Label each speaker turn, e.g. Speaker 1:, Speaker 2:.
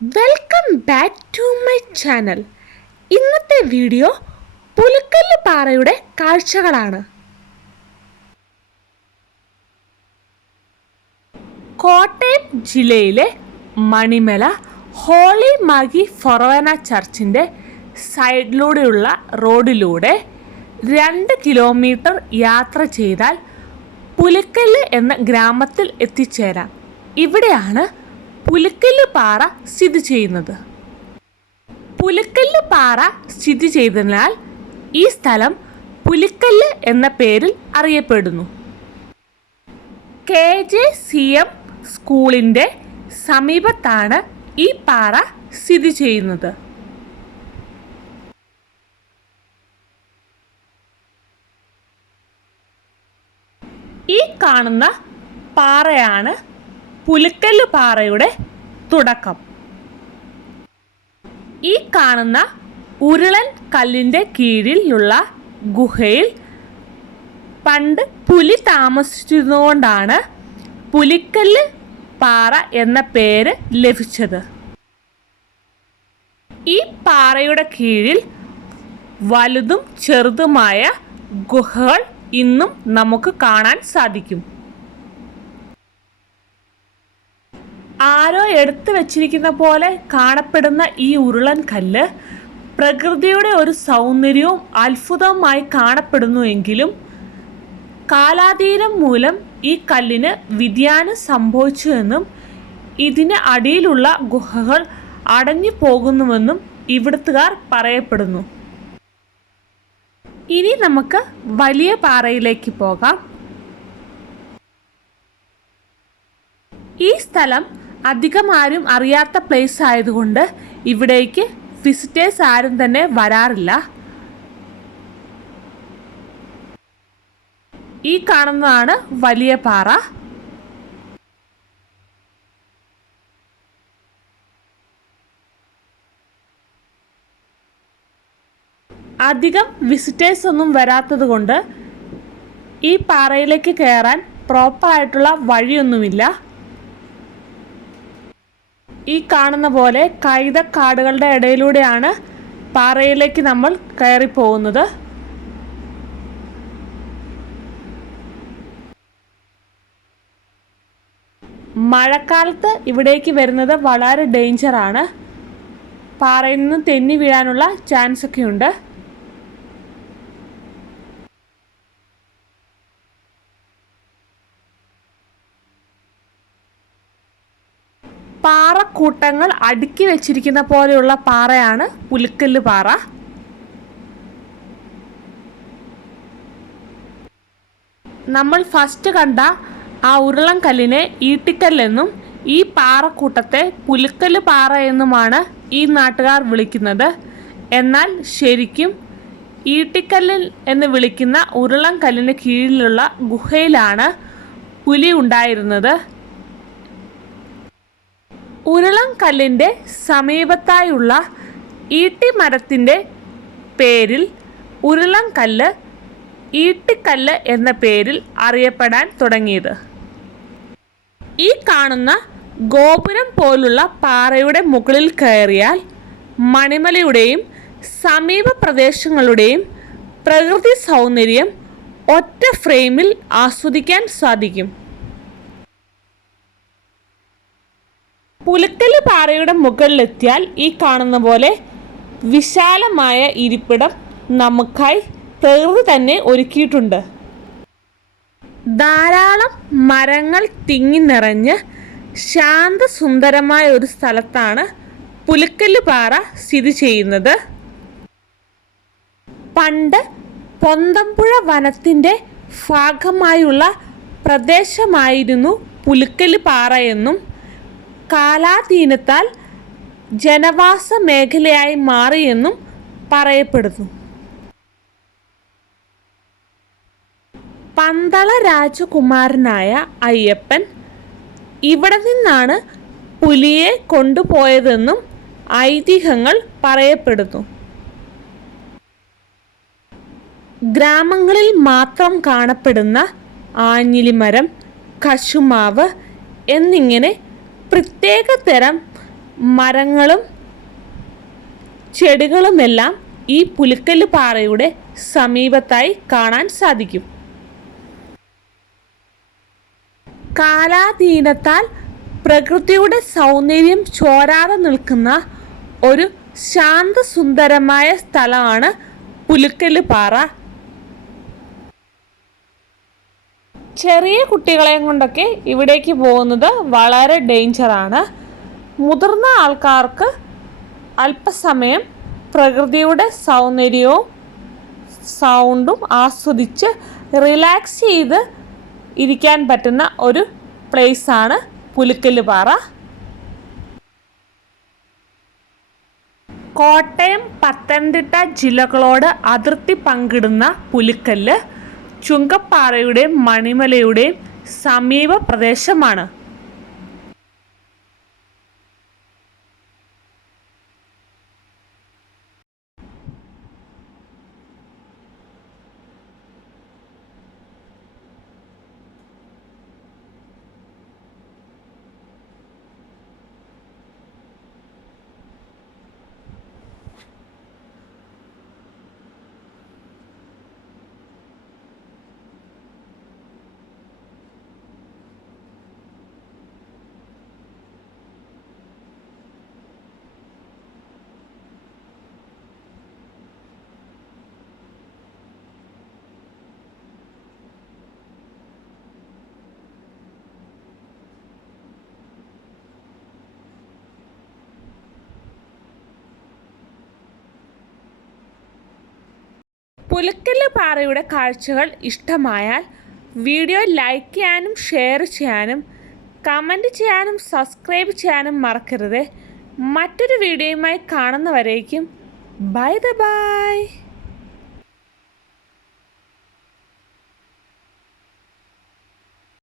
Speaker 1: Welcome back to my channel ഇന്നത്തെ video Pulikkallu പാറയുടെ കാഴ്ചകളാണ്. കോട്ടയം ജില്ലയിലെ മണിമല ഹോളി മാഗി ഫൊറോന ചർച്ചിന്റെ സൈഡിലൂടെയുള്ള റോഡിലൂടെ രണ്ട് കിലോമീറ്റർ യാത്ര ചെയ്താൽ പുലിക്കല്ല് എന്ന ഗ്രാമത്തിൽ എത്തിച്ചേരാം. ഇവിടെയാണ് പുലിക്കല്ല് പാറ സ്ഥിതി ചെയ്യുന്നത്. പുലിക്കല്ല് പാറ സ്ഥിതി ചെയ്തതിനാൽ ഈ സ്ഥലം പുലിക്കല്ല് എന്ന പേരിൽ അറിയപ്പെടുന്നു. കെ ജെ സി എം സ്കൂളിന്റെ സമീപത്താണ് ഈ പാറ സ്ഥിതി ചെയ്യുന്നത്. ഈ കാണുന്ന പാറയാണ് പുലിക്കല്ല് പാറയുടെ തുടക്കം. ഈ കാണുന്ന ഉരുളൻ കല്ലിന്റെ കീഴിലുള്ള ഗുഹയിൽ പണ്ട് പുലി താമസിച്ചിരുന്നുകൊണ്ടാണ് പുലിക്കല്ല് പാറ എന്ന പേര് ലഭിച്ചത്. ഈ പാറയുടെ കീഴിൽ വലുതും ചെറുതുമായ ഗുഹകൾ ഇന്നും നമുക്ക് കാണാൻ സാധിക്കും. ആരോ എടുത്തു വച്ചിരിക്കുന്ന പോലെ കാണപ്പെടുന്ന ഈ ഉരുളൻ കല്ല് പ്രകൃതിയുടെ ഒരു സൗന്ദര്യവും അത്ഭുതവുമായി കാണപ്പെടുന്നുവെങ്കിലും കാലാതീരം മൂലം ഈ കല്ലിന് വ്യതിയാനം സംഭവിച്ചു എന്നും ഇതിന് അടിയിലുള്ള ഗുഹകൾ അടഞ്ഞു പോകുന്നുവെന്നും ഇവിടുത്തുകാർ പറയപ്പെടുന്നു. ഇനി നമുക്ക് വലിയ പാറയിലേക്ക് പോകാം. ഈ സ്ഥലം അധികം ആരും അറിയാത്ത പ്ലേസ് ആയതുകൊണ്ട് ഇവിടേക്ക് വിസിറ്റേഴ്സ് ആരും തന്നെ വരാറില്ല. ഈ കാണുന്നതാണ് വലിയ പാറ. അധികം വിസിറ്റേഴ്സ് ഒന്നും വരാത്തത് കൊണ്ട് ഈ പാറയിലേക്ക് കയറാൻ പ്രോപ്പറായിട്ടുള്ള വഴിയൊന്നുമില്ല. ഈ കാണുന്ന പോലെ കൈതക്കാടുകളുടെ ഇടയിലൂടെയാണ് പാറയിലേക്ക് നമ്മൾ കയറി പോകുന്നത് മഴക്കാലത്ത് ഇവിടേക്ക് വരുന്നത് വളരെ ഡേഞ്ചറാണ്. പാറയിൽ നിന്ന് തെന്നി വീഴാനുള്ള ചാൻസ് ഒക്കെ ഉണ്ട് പാറക്കൂട്ടങ്ങൾ അടുക്കി വെച്ചിരിക്കുന്ന പോലെയുള്ള പാറയാണ് പുലിക്കല്ല് പാറ. നമ്മൾ ഫസ്റ്റ് കണ്ട ആ ഉരുളം കല്ലിനെ ഈട്ടിക്കല്ലെന്നും ഈ പാറക്കൂട്ടത്തെ പുലിക്കല്ല് പാറ എന്നുമാണ് ഈ നാട്ടുകാർ വിളിക്കുന്നത്. എന്നാൽ ശരിക്കും ഈട്ടിക്കല്ലിൽ എന്ന് വിളിക്കുന്ന ഉരുളം കല്ലിന് കീഴിലുള്ള ഗുഹയിലാണ് പുലി ഉണ്ടായിരുന്നത്. ഉരുളൻ കല്ലിന്റെ സമീപത്തായുള്ള ഈട്ടി മരത്തിന്റെ പേരിൽ ഉരുളം കല്ല് ഈട്ടിക്കല്ല് എന്ന പേരിൽ അറിയപ്പെടാൻ തുടങ്ങിയത്. ഈ കാണുന്ന ഗോപുരം പോലുള്ള പാറയുടെ മുകളിൽ കയറിയാൽ മണിമലയുടെയും സമീപ പ്രദേശങ്ങളുടെയും പ്രകൃതി സൗന്ദര്യം ഒറ്റ ഫ്രെയിമിൽ ആസ്വദിക്കാൻ സാധിക്കും. പുലിക്കൽ പാറയുടെ മുകളിലെത്തിയാൽ ഈ കാണുന്ന പോലെ വിശാലമായ ഇരിപ്പിടം നമുക്കായി പ്രകൃതി തന്നെ ഒരുക്കിയിട്ടുണ്ട്. ധാരാളം മരങ്ങൾ തിങ്ങി നിറഞ്ഞ് ശാന്തസുന്ദരമായ ഒരു സ്ഥലത്താണ് പുലിക്കല്ല് പാറ സ്ഥിതി ചെയ്യുന്നത്. പണ്ട് പൊന്തമ്പുഴ വനത്തിന്റെ ഭാഗമായുള്ള പ്രദേശമായിരുന്നു പുലിക്കല്ല് പാറ എന്നും കാലാധീനത്താൽ ജനവാസ മേഖലയായി മാറിയെന്നും പറയപ്പെടുന്നു. പന്തള രാജകുമാരനായ അയ്യപ്പൻ ഇവിടെ നിന്നാണ് പുലിയെ കൊണ്ടുപോയതെന്നും ഐതിഹ്യങ്ങൾ പറയപ്പെടുന്നു. ഗ്രാമങ്ങളിൽ മാത്രം കാണപ്പെടുന്ന ആഞ്ഞിലിമരം കശുമാവ് എന്നിങ്ങനെ പ്രത്യേക തരം മരങ്ങളും ചെടികളുമെല്ലാം ഈ പുലിക്കല്ല് പാറയുടെ സമീപത്തായി കാണാൻ സാധിക്കും. കാലാധീനത്താൽ പ്രകൃതിയുടെ സൗന്ദര്യം ചോരാതെ നിൽക്കുന്ന ഒരു ശാന്തസുന്ദരമായ സ്ഥലമാണ് പുലിക്കല്ല് പാറ. ചെറിയ കുട്ടികളെയും കൊണ്ടൊക്കെ ഇവിടേക്ക് പോകുന്നത് വളരെ ഡേഞ്ചറാണ് മുതിർന്ന ആൾക്കാർക്ക് അല്പസമയം പ്രകൃതിയുടെ സൗന്ദര്യവും സൗണ്ടും ആസ്വദിച്ച് റിലാക്സ് ചെയ്ത് ഇരിക്കാൻ പറ്റുന്ന ഒരു പ്ലേസാണ് പുലിക്കല്ല് പാറ കോട്ടയം പത്തനംതിട്ട ജില്ലകളോട് അതിർത്തി പങ്കിടുന്ന പുലിക്കല്ല് ചുങ്കപ്പാറയുടെയും മണിമലയുടെ സമീപ പ്രദേശമാണ് പുലിക്കല്ല് പാറയുടെ കാഴ്ചകൾ ഇഷ്ടമായാൽ വീഡിയോ ലൈക്ക് ചെയ്യാനും ഷെയർ ചെയ്യാനും കമന്റ് ചെയ്യാനും സബ്സ്ക്രൈബ് ചെയ്യാനും മറക്കരുത്. മറ്റൊരു വീഡിയോയുമായി കാണുന്നവരേക്കും. Bye the bye.